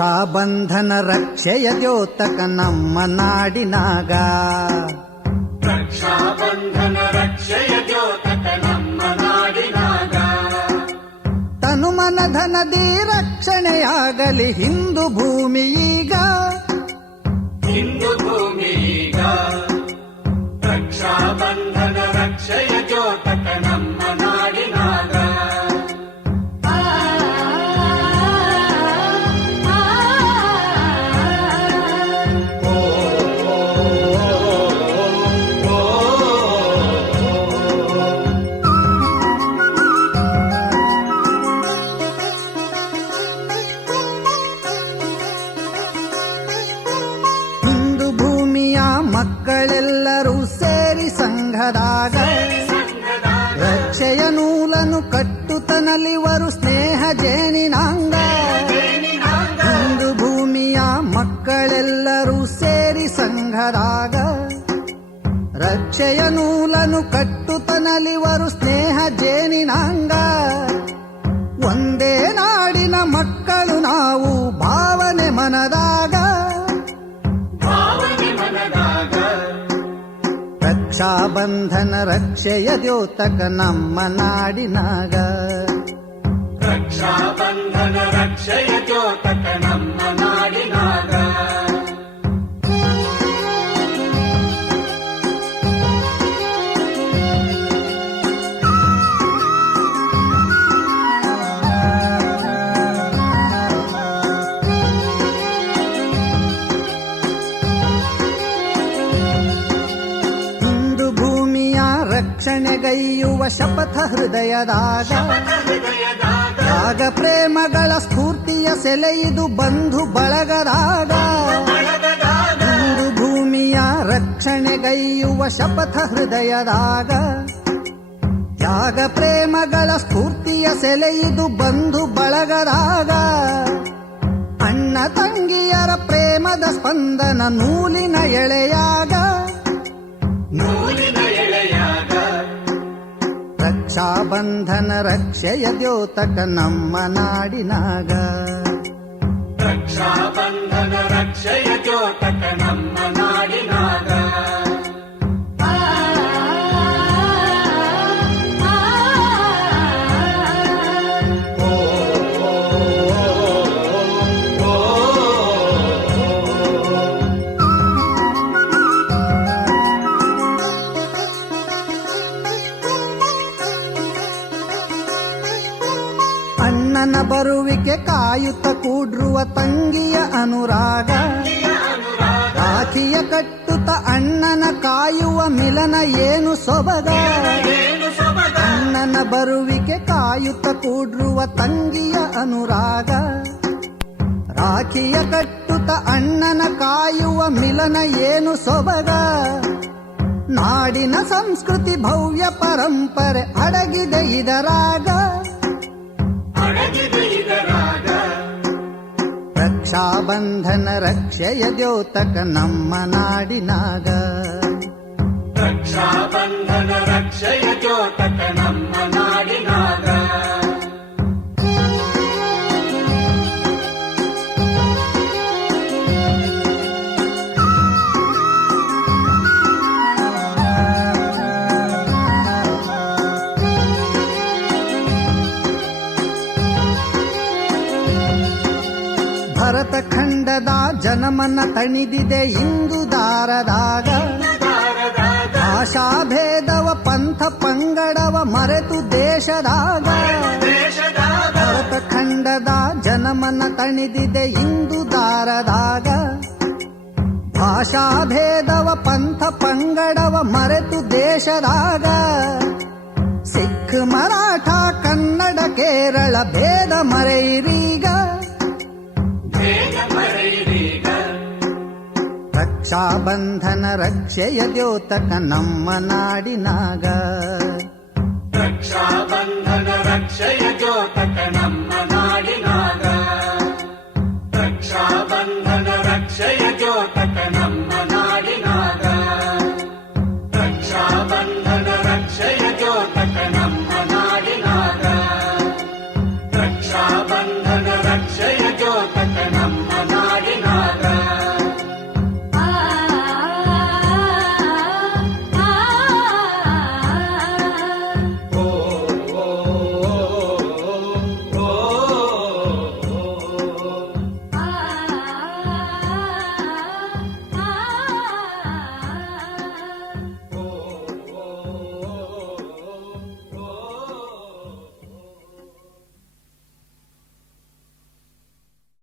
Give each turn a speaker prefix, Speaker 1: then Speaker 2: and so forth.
Speaker 1: ರಕ್ಷಾಬಂಧನ ರಕ್ಷೆಯ ದ್ಯೋತಕ ನಮ್ಮ ನಾಡಿನಾಗ.
Speaker 2: ರಕ್ಷಾಬಂಧನ ರಕ್ಷೆಯ ದ್ಯೋತಕ ನಮ್ಮ ನಾಡಿನಾಗ.
Speaker 1: ತನುಮನ ಧನದಿ ರಕ್ಷಣೆಯಾಗಲಿ ಹಿಂದೂ ಭೂಮಿ ಈಗ.
Speaker 2: ಹಿಂದೂ ಭೂಮಿ ಈಗ. ರಕ್ಷಾಬಂಧನ ರಕ್ಷೆಯ ದ್ಯೋತಕ ನಮ್ಮ
Speaker 1: ಸಂಘದಾಗ ರಕ್ಷೆಯ ನೂಲನ್ನು ಕಟ್ಟುತನಲಿವರು ಸ್ನೇಹ ಜೇನಿನಾಂಗ. ಒಂದು ಭೂಮಿಯ ಮಕ್ಕಳೆಲ್ಲರೂ ಸೇರಿ ಸಂಘದಾಗ. ರಕ್ಷೆಯ ನೂಲನು ಕಟ್ಟುತನಲಿವರು ಸ್ನೇಹ ಜೇನಿನಾಂಗ. ಒಂದೇ ನಾಡಿನ ಮಕ್ಕಳು ನಾವು ಭಾವನೆ ಮನದಾಗ. ರಕ್ಷಾಬಂಧನ ರಕ್ಷೆಯ ದ್ಯೋತಕ ನಮ್ಮ ನಾಡಿನಾಗ
Speaker 2: ರಕ್ಷಾಬಂಧನ ರಕ್ಷೆಯ ದ್ಯೋತಕ ನಮ್ಮ
Speaker 1: ರಕ್ಷಣೆಗೈಯುವ ಶಪಥ ಹೃದಯದಾಗ ತ್ಯಾಗ ಪ್ರೇಮಗಳ ಸ್ಫೂರ್ತಿಯ ಸೆಲೆಯಿದು ಬಂಧು ಬಳಗದಾಗ ಹಿಂದೂ ಭೂಮಿಯ ರಕ್ಷಣೆಗೈಯುವ ಶಪಥ ಹೃದಯದಾಗ. ತ್ಯಾಗ ಪ್ರೇಮಗಳ ಸ್ಫೂರ್ತಿಯ ಸೆಲೆಯಿದು ಬಂಧು ಬಳಗದಾಗ ಅಣ್ಣ ತಂಗಿಯರ ಪ್ರೇಮದ ಸ್ಪಂದನ ನೂಲಿನ ಎಳೆಯಾಗ. ರಕ್ಷಾಬಂಧನ ರಕ್ಷೆಯ ದ್ಯೋತಕ ನಮ್ಮ ನಾಡಿನಾಗ
Speaker 2: ರಕ್ಷಾಬಂಧನ ರಕ್ಷೆಯ ದ್ಯೋತಕ ನಮ್ಮ ನಾಡಿನಾಗ
Speaker 1: ಅಣ್ಣನ ಬರುವಿಕೆ ಕಾಯುತ್ತ ಕೂಡ್ರುವ ತಂಗಿಯ ಅನುರಾಗ. ರಾಖಿಯ ಕಟ್ಟುತ್ತ ಅಣ್ಣನ ಕಾಯುವ ಮಿಲನ ಏನು ಸೊಬಗ? ಅಣ್ಣನ ಬರುವಿಕೆ ಕಾಯುತ್ತ ಕೂಡ್ರುವ ತಂಗಿಯ ಅನುರಾಗ. ರಾಖಿಯ ಕಟ್ಟುತ್ತ ಅಣ್ಣನ ಕಾಯುವ ಮಿಲನ ಏನು ಸೊಬಗ? ನಾಡಿನ ಸಂಸ್ಕೃತಿ ಭವ್ಯ ಪರಂಪರೆ ಅಡಗಿದೆ ಇದರಾಗ. ರಕ್ಷಾಬಂಧನ ರಕ್ಷೆಯ ದ್ಯೋತಕ ನಮ್ಮ ನಾಡಿನಾಗ
Speaker 2: ರಕ್ಷಾಬಂಧನ ರಕ್ಷೆಯ ದ್ಯೋತಕ ನಮ್ಮ
Speaker 1: ಜನಮನ ತಣಿದಿದೆ ಇಂದು ದಾರದಾಗ. ಭಾಷಾ ಭೇದವ ಪಂಥ ಪಂಗಡವ ಮರೆತು ದೇಶದಾಗ. ಭರತ ಖಂಡದ ಜನಮನ ತಣಿದಿದೆ ಇಂದು ದಾರದಾಗ. ಭಾಷಾ ಭೇದವ ಪಂಥ ಪಂಗಡವ ಮರೆತು ದೇಶದಾಗ. ಸಿಖ್ ಮರಾಠ ಕನ್ನಡ ಕೇರಳ ಭೇದ ಮರೆಯಿರೀಗ. रक्षाबन्धन रक्षय द्योतक नडिनाग रक्षाबन्धन
Speaker 2: रक्षय ज्योतकन्धन रक्षय ज्योतकन्धन रक्षय ज्योतकं नाडिनाग रक्षाबन्ध